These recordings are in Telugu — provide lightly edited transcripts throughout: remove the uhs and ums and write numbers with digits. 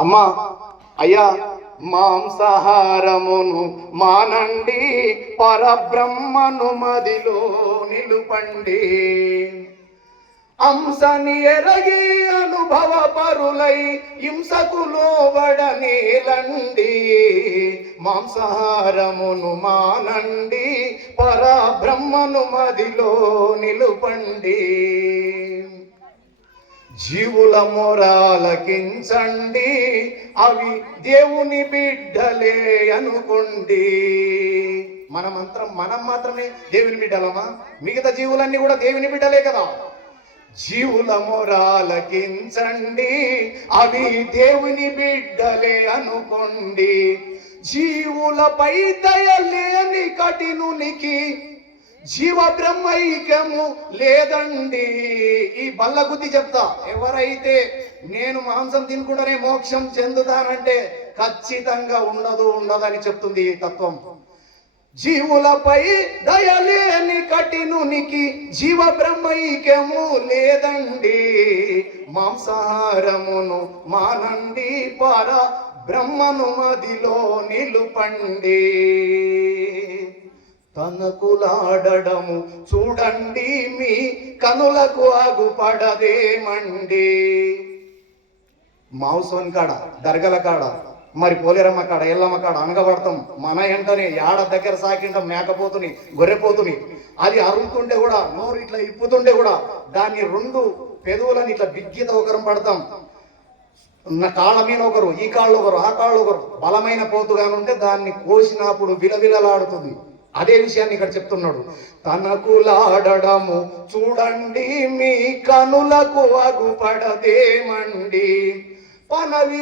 అమ్మా అయ్యా మాంసాహారమును మానండి, పరబ్రహ్మను మదిలో నిలుపండి. అంశని ఎరగి అనుభవ పరులై హింసకు లోబడనేలండి. మాంసాహారమును మానండి, పరబ్రహ్మను మదిలో నిలుపండి. జీవుల మొరాలకించండి, అవి దేవుని బిడ్డలే అనుకోండి. మనం మాత్రమే దేవుని బిడ్డలమా? మిగతా జీవులన్నీ కూడా దేవుని బిడ్డలే కదా. జీవుల మొరాలకించండి, అవి దేవుని బిడ్డలే అనుకోండి. జీవులపై దయలేని కఠినునికి జీవ బ్రహ్మైక్యము లేదండి. ఈ బల్లగుద్ది చెప్తా, ఎవరైతే నేను మాంసం తినుకుంటేనే మోక్షం చెందుతానంటే ఖచ్చితంగా ఉండదని చెప్తుంది ఈ తత్వం. జీవులపై దయలేని కఠినునికి జీవ బ్రహ్మైక్యము లేదండి. మాంసాహారమును మానండి, పర బ్రహ్మను మదిలో నిలుపండి. తనకులాడడము చూడండి, మీ కనులకు అగుపడదేమండి. మాంసం కాడ, దర్గల కాడ, మరి పోలేరమ్మ కాడ, ఎల్లమ్మ కాడ అనగబడతాం. మన వెంటనే ఏడ దగ్గర సాకింటాం మేకపోతుని, గొర్రెపోతుని. అది అరుగుతుంటే కూడా, నోరు ఇట్లా ఇప్పుతుంటే కూడా దాన్ని రెండు పెదవులని ఇట్లా బిగ్గిత ఒకరం పడతాం. కాళ్ళ మీద ఒకరు, ఈ కాళ్ళు ఒకరు, ఆ కాళ్ళు ఒకరు. బలమైన పోతుగానుంటే దాన్ని కోసినప్పుడు విలవిలలాడుతుంది. అదే విషయాన్ని ఇక్కడ చెప్తున్నాడు. తనకులాడడము చూడండి, మీ కనులకు అగుపడదేమండి. పనవి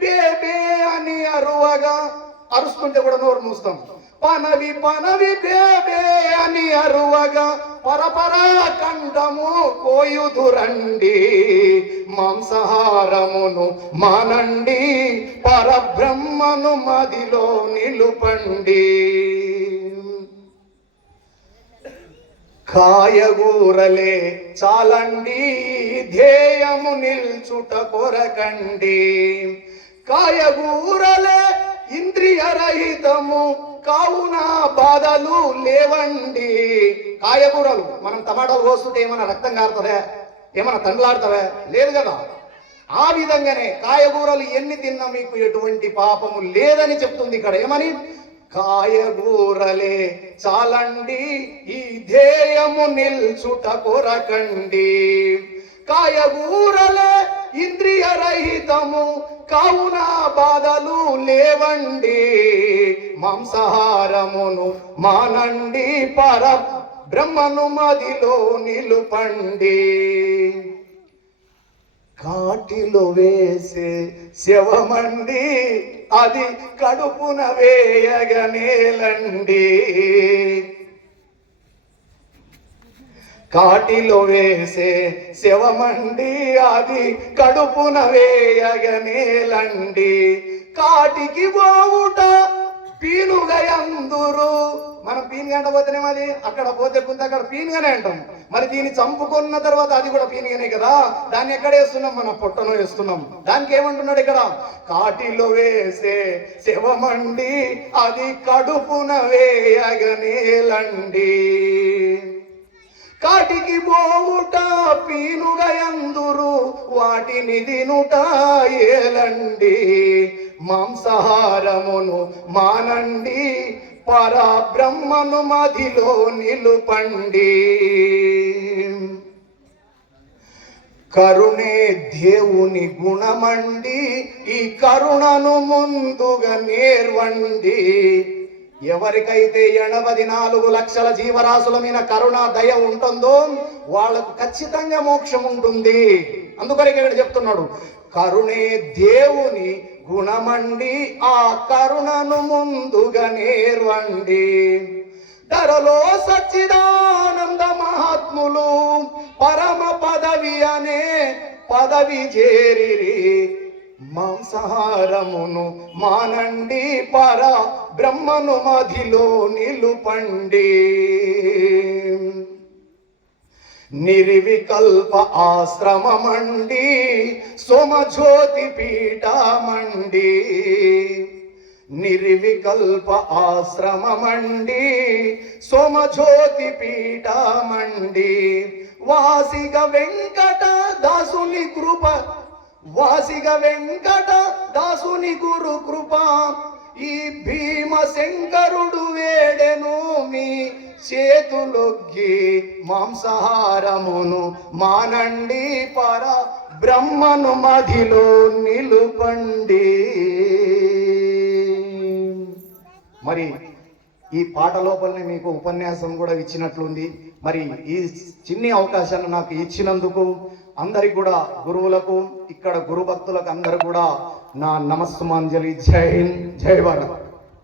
బేబే అని అరుస్తుంటే కూడా నోరు మూస్తాం. పనవి బేబే అని అరువగా పరపరా కంఠము కోయుదురండి. మాంసాహారమును మానండి, పరబ్రహ్మను మదిలో నిలుపండి. కాయగూరలే చాలండి, ధ్యేయము నిల్చుట కొరకండి. కాయగూరలే ఇంద్రియ రహితము కావున బాధలు లేవండి. కాయగూరలు మనం టమాటాలు కోస్తుంటే ఏమైనా రక్తం కారుతుందా? ఏమైనా తండ్లాడుతావా? లేదు కదా. ఆ విధంగానే కాయగూరలు ఎన్ని తిన్నా మీకు ఎటువంటి పాపము లేదని చెప్తుంది ఇక్కడ. ఏమని? కాయగూరలే చాలండి, ఈ ధ్యేయము నిల్చుట కొరకండి. కాయగూరలే ఇంద్రియ రహితము కావున బాధలు లేవండి. మాంసాహారమును మానండి, పర బ్రహ్మను మదిలో నిలుపండి. కాటిలో వేసే శవమండి, అది కడుపున వేయగనేలండి. కాటిలో వేసే శవమండి, అది కడుపున వేయగనేలండి. కాటికి పోవుట పీనుగయందురు. మనం పీనుగంట పోతేనే అది అక్కడ పోతే కొంత అక్కడ పీనుగానే అంటాం. మరి దీన్ని చంపుకున్న తర్వాత అది కూడా పీనుగానే కదా. దాన్ని ఎక్కడ వేస్తున్నాం? మన పొట్టలో వేస్తున్నాం. దానికి ఏమంటున్నాడు ఇక్కడ? కాటిలో వేసే శవమండి, అది కడుపున వేయగనేలండి. కాటికి పోవుట పీనుగయందురు, వాటిని దినుట ఏలండి. మాంసాహారమును మానండి, పరబ్రహ్మను మదిలో నిలుపండి. కరుణే దేవుని గుణమండి, ఈ కరుణను ముందుగా నేర్వండి. ఎవరికైతే 84 లక్షల జీవరాశుల మీద కరుణ దయ ఉంటుందో వాళ్ళకు ఖచ్చితంగా మోక్షం ఉంటుంది. అందుకని ఇక్కడ చెప్తున్నాడు, కరుణే దేవుని గుణమండి, ఆ కరుణను ముందుగా నేర్వండి. ధరలో సచ్చిదానంద మహాత్ములు పరమ పదవి అనే పదవి చేరిరి. మాంసాహారమును మానండి, పర బ్రహ్మను మదిలో నిలుపండి. నిర్వికల్ప ఆశ్రమమండి సోమజ్యోతి పీఠమండి, నిర్వికల్ప ఆశ్రమమండి సోమజ్యోతి పీఠమండి. వాసిగ వెంకట దాసుని కృప, వాసిగ వెంకట దాసుని గురు కృప, ఈ భీమశంకరుడు వేడెను మీ చేతులొగ్గి మాంసాహారమును మానండి, పర బ్రహ్మను మదిలో నిలుపండి. మరి ఈ పాట లోపలనే మీకు ఉపన్యాసం కూడా ఇచ్చినట్లుంది. మరి ఈ చిన్ని అవకాశాన్ని నాకు ఇచ్చినందుకు అందరికి కూడా, గురువులకు, ఇక్కడ గురు భక్తులకు అందరూ కూడా నా నమస్సుమాంజలి. జై హింద్, జై భారత్.